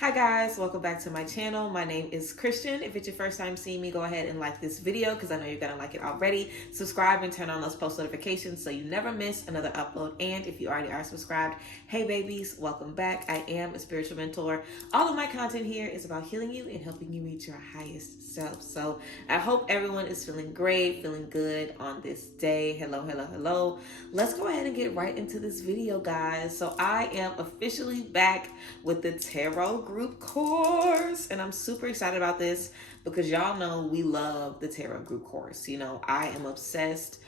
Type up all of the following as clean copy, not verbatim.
Hi guys, welcome back to my channel. My name is Christian. If it's your first time seeing me, go ahead and like this video because I know you're gonna like it already. Subscribe and turn on those post notifications so you never miss another upload. And if you already are subscribed, hey babies, welcome back. I am a spiritual mentor. All of my content here is about healing you and helping you reach your highest self. So I hope everyone is feeling great, feeling good on this day. Hello, hello, hello. Let's go ahead and get right into this video, guys. So I am officially back with the tarot group course, and I'm super excited about this because y'all know we love the tarot group course. You know, I am obsessed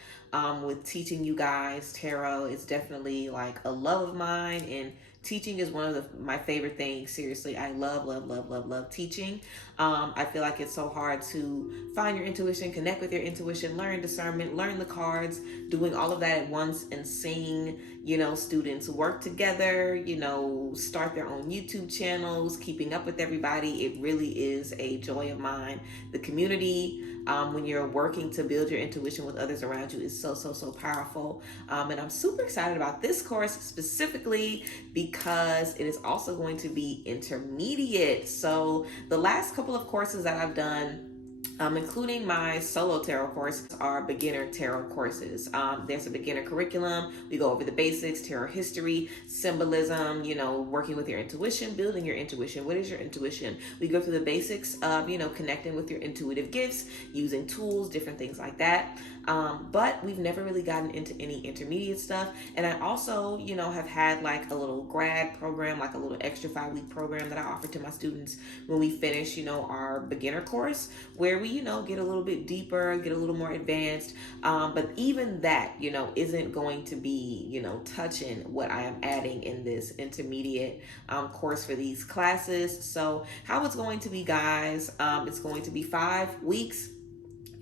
with teaching you guys tarot. It's definitely like a love of mine, and teaching is one of my favorite things. Seriously, I love teaching. I feel like it's so hard to find your intuition, connect with your intuition, learn discernment, learn the cards, doing all of that at once, and seeing, you know, students work together, you know, start their own YouTube channels, keeping up with everybody. It really is a joy of mine. The community, when you're working to build your intuition with others around you, is so powerful. And I'm super excited about this course specifically because it is also going to be intermediate. So the last couple of courses that I've done, including my solo tarot course, are beginner tarot courses. There's a beginner curriculum. We go over the basics, tarot history, symbolism, you know, working with your intuition, building your intuition. What is your intuition? We go through the basics of, you know, connecting with your intuitive gifts, using tools, different things like that. But we've never really gotten into any intermediate stuff. And I also, you know, have had like a little grad program, like a little extra 5-week program that I offer to my students when we finish, you know, our beginner course, where we, you know, get a little bit deeper, get a little more advanced. But even that, you know, isn't going to be, you know, touching what I am adding in this intermediate course for these classes. So how it's going to be, guys, it's going to be 5 weeks,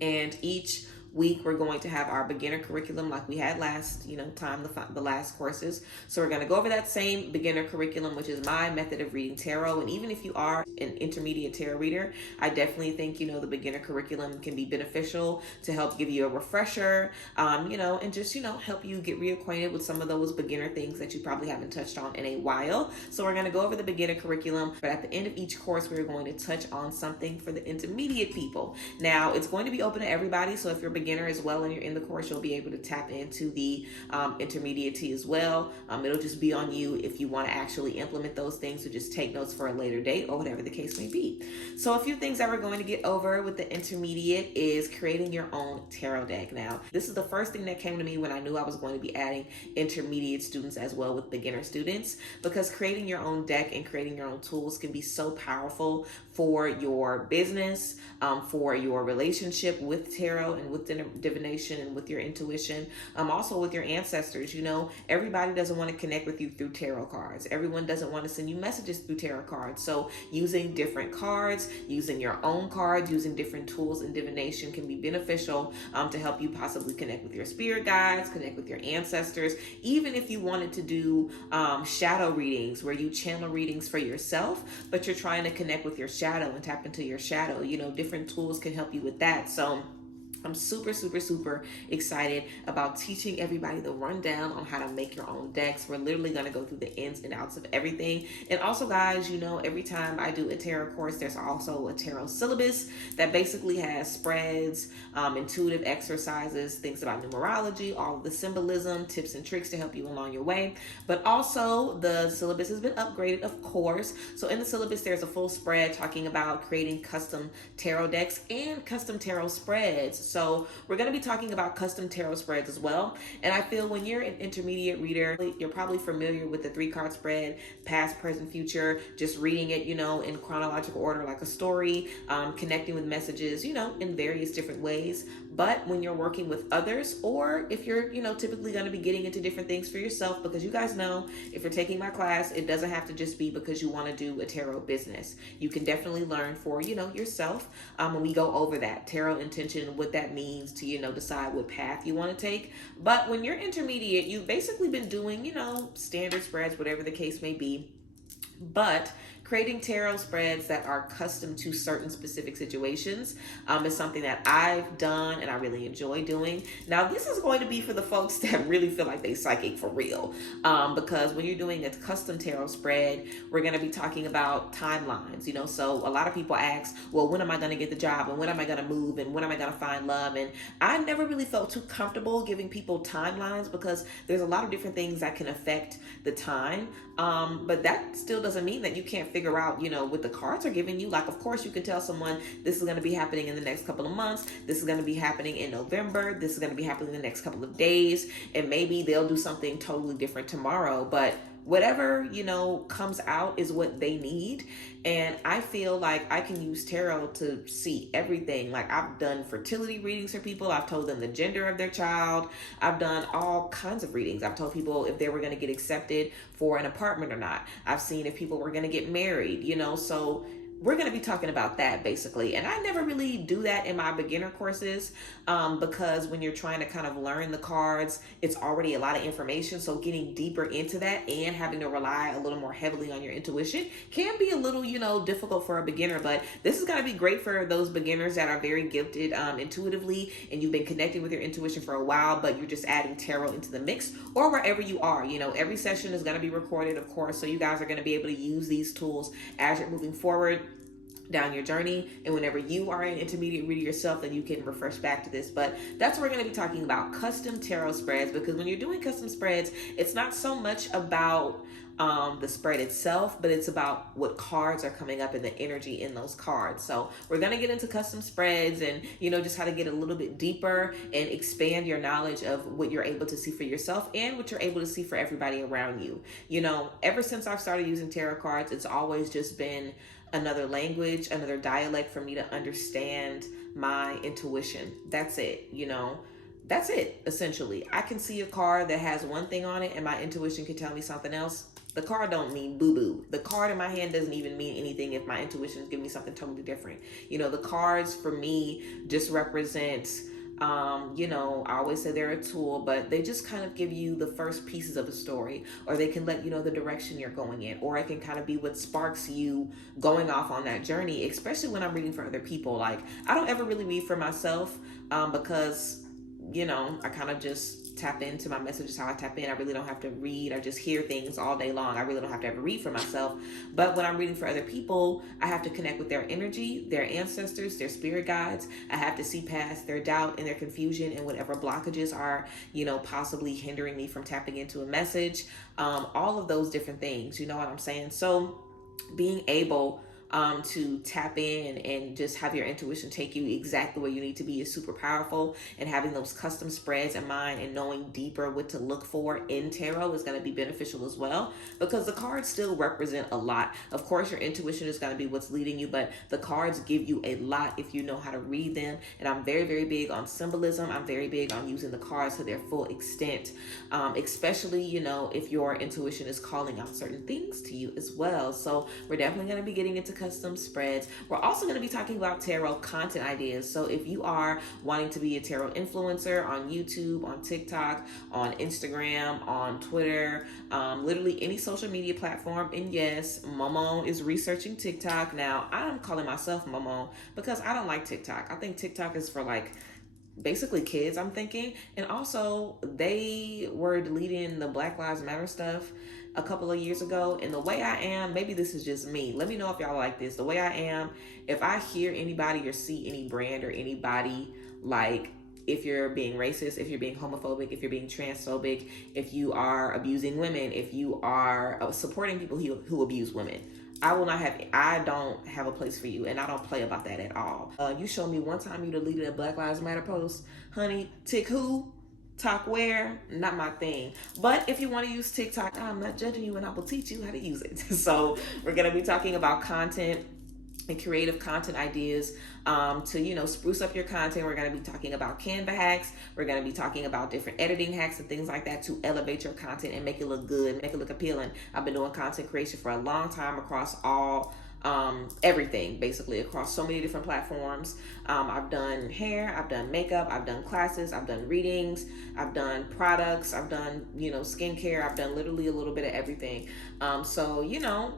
and each week we're going to have our beginner curriculum like we had last, you know, time, the last courses. So we're going to go over that same beginner curriculum, which is my method of reading tarot. And even if you are an intermediate tarot reader, I definitely think, you know, the beginner curriculum can be beneficial to help give you a refresher, you know, and just, you know, help you get reacquainted with some of those beginner things that you probably haven't touched on in a while. So we're going to go over the beginner curriculum, but at the end of each course, we're going to touch on something for the intermediate people. Now, it's going to be open to everybody. So if you're beginner as well and you're in the course, you'll be able to tap into the intermediate as well. It'll just be on you if you want to actually implement those things, or just take notes for a later date, or whatever the case may be. So a few things that we're going to get over with the intermediate is creating your own tarot deck. Now, this is the first thing that came to me when I knew I was going to be adding intermediate students as well with beginner students, because creating your own deck and creating your own tools can be so powerful for your business, for your relationship with tarot and with divination and with your intuition, also with your ancestors. You know, everybody doesn't want to connect with you through tarot cards. Everyone doesn't want to send you messages through tarot cards. So using different cards, using your own cards, using different tools in divination can be beneficial to help you possibly connect with your spirit guides, connect with your ancestors. Even if you wanted to do shadow readings, where you channel readings for yourself, but you're trying to connect with your shadow and tap into your shadow, you know, different tools can help you with that. So I'm super excited about teaching everybody the rundown on how to make your own decks. We're literally going to go through the ins and outs of everything. And also, guys, you know, every time I do a tarot course, there's also a tarot syllabus that basically has spreads, intuitive exercises, things about numerology, all of the symbolism, tips and tricks to help you along your way. But also, the syllabus has been upgraded, of course. So in the syllabus, there's a full spread talking about creating custom tarot decks and custom tarot spreads. So we're going to be talking about custom tarot spreads as well. And I feel when you're an intermediate reader, you're probably familiar with the 3-card spread, past, present, future, just reading it, you know, in chronological order like a story, connecting with messages, you know, in various different ways. But when you're working with others, or if you're, you know, typically going to be getting into different things for yourself, because you guys know, if you're taking my class, it doesn't have to just be because you want to do a tarot business. You can definitely learn for, you know, yourself. When we go over that tarot intention, what that means to, you know, decide what path you want to take. But when you're intermediate, you've basically been doing, you know, standard spreads, whatever the case may be. But creating tarot spreads that are custom to certain specific situations is something that I've done and I really enjoy doing. Now, this is going to be for the folks that really feel like they psychic for real, because when you're doing a custom tarot spread, we're going to be talking about timelines. So a lot of people ask, well, when am I going to get the job, and when am I going to move, and when am I going to find love? And I never really felt too comfortable giving people timelines because there's a lot of different things that can affect the time. But that still doesn't mean that you can't figure out, what the cards are giving you. Like, of course, you can tell someone this is going to be happening in the next couple of months. This is going to be happening in November. This is going to be happening in the next couple of days. And maybe they'll do something totally different tomorrow. But whatever, comes out is what they need. And I feel like I can use tarot to see everything. Like, I've done fertility readings for people. I've told them the gender of their child. I've done all kinds of readings. I've told people if they were going to get accepted for an apartment or not. I've seen if people were going to get married, so we're going to be talking about that basically. And I never really do that in my beginner courses because when you're trying to kind of learn the cards, it's already a lot of information. So getting deeper into that and having to rely a little more heavily on your intuition can be a little, difficult for a beginner. But this is going to be great for those beginners that are very gifted intuitively, and you've been connecting with your intuition for a while, but you're just adding tarot into the mix, or wherever you are. Every session is going to be recorded, of course, so you guys are going to be able to use these tools as you're moving forward down your journey. And whenever you are an intermediate reader yourself, then you can refresh back to this. But that's what we're going to be talking about, custom tarot spreads, because when you're doing custom spreads, it's not so much about the spread itself, but it's about what cards are coming up and the energy in those cards. So we're going to get into custom spreads and, just how to get a little bit deeper and expand your knowledge of what you're able to see for yourself and what you're able to see for everybody around you. Ever since I've started using tarot cards, it's always just been another language, another dialect for me to understand my intuition. That's it, that's it, essentially. I can see a card that has one thing on it and my intuition can tell me something else. The card don't mean boo-boo. The card in my hand doesn't even mean anything if my intuition is giving me something totally different. The cards for me just represent I always say they're a tool, but they just kind of give you the first pieces of the story, or they can let you know the direction you're going in, or it can kind of be what sparks you going off on that journey, especially when I'm reading for other people. Like, I don't ever really read for myself because, I kind of just tap into my messages how I tap in. I really don't have to read. I just hear things all day long. I really don't have to ever read for myself. But when I'm reading for other people, I have to connect with their energy, their ancestors, their spirit guides. I have to see past their doubt and their confusion and whatever blockages are, possibly hindering me from tapping into a message. All of those different things, you know what I'm saying? So being able to tap in and just have your intuition take you exactly where you need to be is super powerful. And having those custom spreads in mind and knowing deeper what to look for in tarot is going to be beneficial as well, because the cards still represent a lot. Of course, your intuition is going to be what's leading you, but the cards give you a lot if you know how to read them. And I'm very, very big on symbolism. I'm very big on using the cards to their full extent, especially, if your intuition is calling out certain things to you as well. So we're definitely going to be getting into custom spreads. We're also going to be talking about tarot content ideas. So if you are wanting to be a tarot influencer on YouTube, on TikTok, on Instagram, on Twitter, literally any social media platform. And yes, Momo is researching TikTok. Now, I'm calling myself Momo because I don't like TikTok. I think TikTok is for basically kids, I'm thinking. And also, they were deleting the Black Lives Matter stuff a couple of years ago, and the way I am, maybe this is just me, let me know if y'all like this. The way I am, if I hear anybody or see any brand or anybody, if you're being racist, if you're being homophobic, if you're being transphobic, if you are abusing women, if you are supporting people who abuse women, I don't have a place for you, and I don't play about that at all. You showed me one time you deleted a Black Lives Matter post, honey, tick who? Talk where? Not my thing. But if you want to use TikTok, I'm not judging you and I will teach you how to use it. So we're going to be talking about content and creative content ideas to, spruce up your content. We're going to be talking about Canva hacks. We're going to be talking about different editing hacks and things like that to elevate your content and make it look good, make it look appealing. I've been doing content creation for a long time across all everything basically across so many different platforms. I've done hair, I've done makeup, I've done classes, I've done readings, I've done products, I've done, skincare, I've done literally a little bit of everything. So,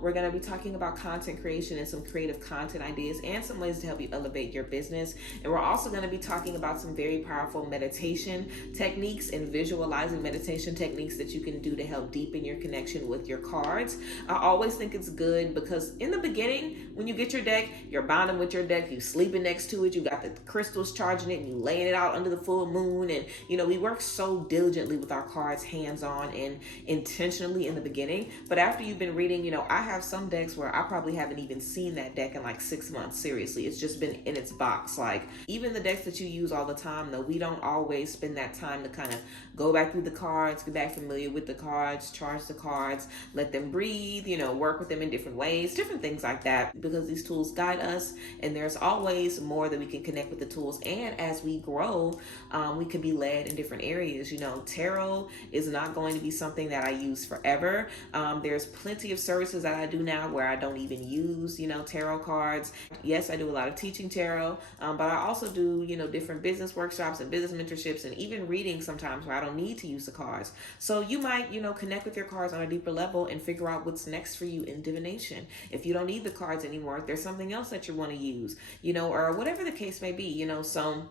we're going to be talking about content creation and some creative content ideas and some ways to help you elevate your business. And we're also going to be talking about some very powerful meditation techniques and visualizing meditation techniques that you can do to help deepen your connection with your cards. I always think it's good because in the beginning, when you get your deck, you're bonding with your deck, you sleeping next to it, you got the crystals charging it, and you laying it out under the full moon. And, we work so diligently with our cards hands-on and intentionally in the beginning. But after you've been reading, I have some decks where I probably haven't even seen that deck in like 6 months. Seriously, it's just been in its box. Like even the decks that you use all the time, though, we don't always spend that time to kind of go back through the cards, get back familiar with the cards, charge the cards, let them breathe, work with them in different ways, different things like that, because these tools guide us and there's always more that we can connect with the tools. And as we grow, we can be led in different areas. Tarot is not going to be something that I use forever. There's plenty of services that I do now where I don't even use, tarot cards. Yes, I do a lot of teaching tarot, but I also do, different business workshops and business mentorships and even reading sometimes where I don't need to use the cards. So you might, connect with your cards on a deeper level and figure out what's next for you in divination. If you don't need the cards anymore, if there's something else that you want to use, or whatever the case may be, so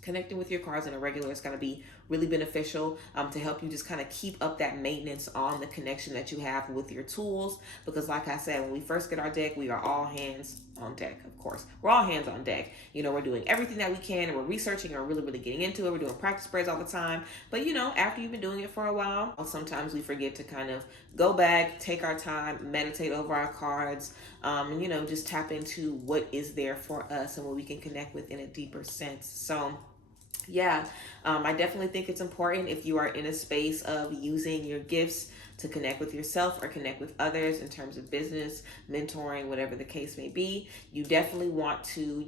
connecting with your cards on a regular is going to be really beneficial to help you just kind of keep up that maintenance on the connection that you have with your tools. Because like I said, when we first get our deck, we are all hands on deck. Of course, we're all hands on deck. We're doing everything that we can, and we're researching and really, really getting into it. We're doing practice spreads all the time. But after you've been doing it for a while, sometimes we forget to kind of go back, take our time, meditate over our cards, and just tap into what is there for us and what we can connect with in a deeper sense. So yeah, I definitely think it's important if you are in a space of using your gifts to connect with yourself or connect with others in terms of business, mentoring, whatever the case may be. You definitely want to,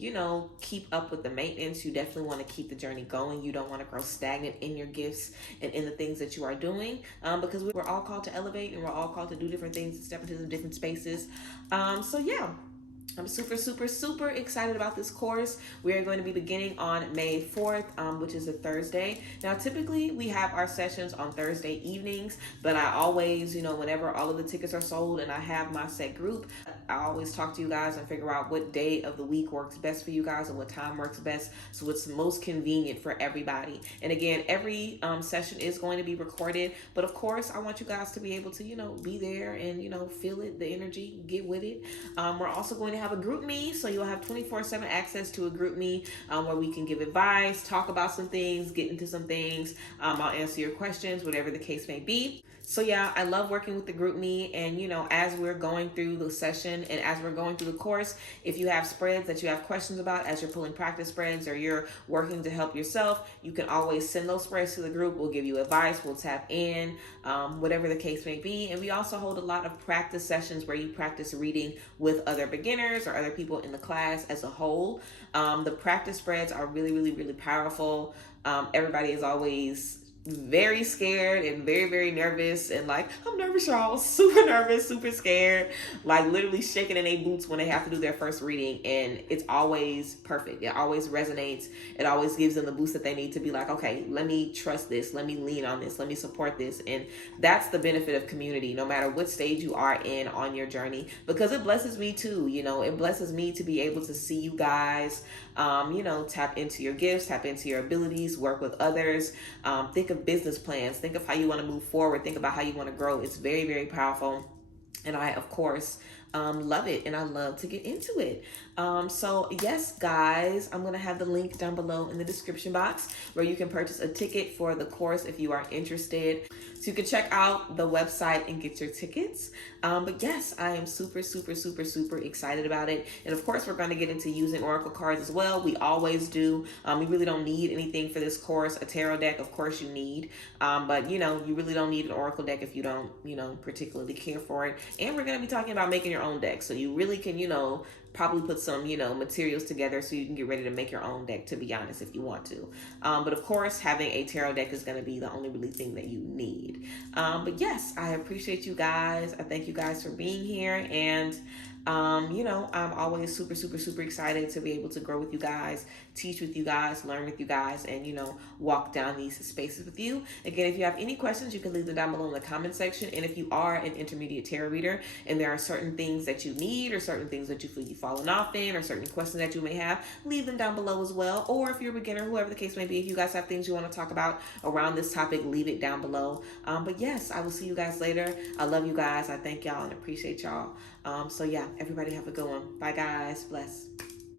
keep up with the maintenance. You definitely want to keep the journey going. You don't want to grow stagnant in your gifts and in the things that you are doing, because we're all called to elevate and we're all called to do different things and step into the different spaces. So yeah. I'm super, super, super excited about this course. We are going to be beginning on May 4th, which is a Thursday. Now, typically we have our sessions on Thursday evenings, but I always, whenever all of the tickets are sold and I have my set group, I always talk to you guys and figure out what day of the week works best for you guys and what time works best, so it's most convenient for everybody. And again, every session is going to be recorded, but of course, I want you guys to be able to, be there and, feel it, the energy, get with it. We're also going to have a group me, so you'll have 24/7 access to a group me where we can give advice, talk about some things, get into some things. I'll answer your questions, whatever the case may be. So yeah, I love working with the group me, and as we're going through the session and as we're going through the course, if you have spreads that you have questions about as you're pulling practice spreads or you're working to help yourself, you can always send those spreads to the group. We'll give you advice, we'll tap in, whatever the case may be. And we also hold a lot of practice sessions where you practice reading with other beginners or other people in the class as a whole. The practice spreads are really, really, really powerful. Everybody is always very scared and very, very nervous, and like, I'm nervous, y'all, super nervous, super scared, like literally shaking in their boots when they have to do their first reading. And it's always perfect. It always resonates. It always gives them the boost that they need to be like, okay, let me trust this, let me lean on this, let me support this. And that's the benefit of community, no matter what stage you are in on your journey, because it blesses me too. It blesses me to be able to see you guys tap into your gifts, tap into your abilities, work with others, think of business plans, think of how you want to move forward, think about how you want to grow. It's very, very powerful. And I, of course, love it, and I love to get into it. So yes, guys, I'm going to have the link down below in the description box where you can purchase a ticket for the course if you are interested. So you can check out the website and get your tickets. But yes, I am super, super, super, super excited about it. And of course, we're going to get into using Oracle cards as well. We always do. We really don't need anything for this course. A tarot deck, of course, you need. But, you really don't need an Oracle deck if you don't, particularly care for it. And we're going to be talking about making your own deck. So you really can, probably put some, materials together so you can get ready to make your own deck, to be honest, if you want to. But of course, having a tarot deck is going to be the only really thing that you need. But yes, I appreciate you guys. I thank you guys for being here. And You know, I'm always super, super, super excited to be able to grow with you guys, teach with you guys, learn with you guys, and, you know, walk down these spaces with you. Again, if you have any questions, you can leave them down below in the comment section. And if you are an intermediate tarot reader and there are certain things that you need or certain things that you feel you've fallen off in or certain questions that you may have, leave them down below as well. Or if you're a beginner, whoever the case may be, if you guys have things you want to talk about around this topic, leave it down below. But yes, I will see you guys later. I love you guys. I thank y'all and appreciate y'all. So yeah, everybody have a good one. Bye guys. Bless.